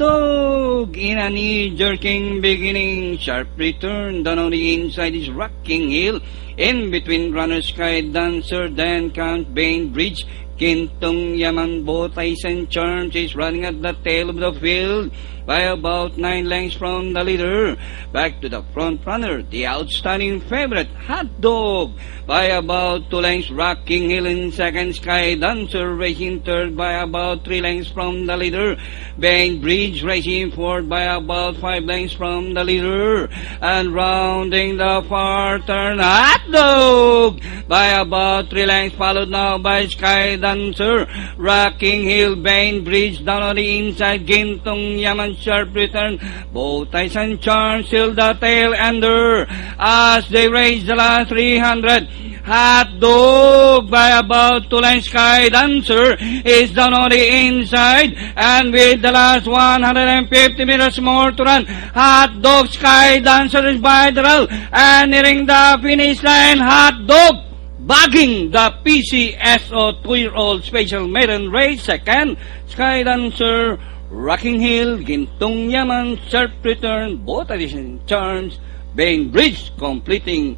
dog in a knee-jerking beginning. Sharp return down on the inside is Rocking Hill. In between runners Sky Dancer, then Count Bainbridge. Gintong Yaman, both Ice and Charms is running at the tail of the field by about 9 lengths from the leader. Back to the front runner, the outstanding favorite, Hot Dog, by about 2 lengths. Rocking Hill in second, Sky Dancer racing third by about 3 lengths from the leader. Bainbridge racing fourth by about 5 lengths from the leader. And rounding the far turn, Hot Dog by about 3 lengths, followed now by Sky Dancer. Rocking Hill, Bainbridge down on the inside, Gintong Yaman, sharp return. Both Ice and Charms till the tail ender as they race the last 300. Hot Dog by about 2 lengths. Sky Dancer is down on the inside, and with the last 150 meters more to run, Hot Dog, Sky Dancer is by the rail and nearing the finish line. Hot Dog bagging the PCSO 2-year-old special maiden race. Second, Sky Dancer, Rocking Hill, Gintong Yaman, sharp return, both addition Charms, Bainbridge completing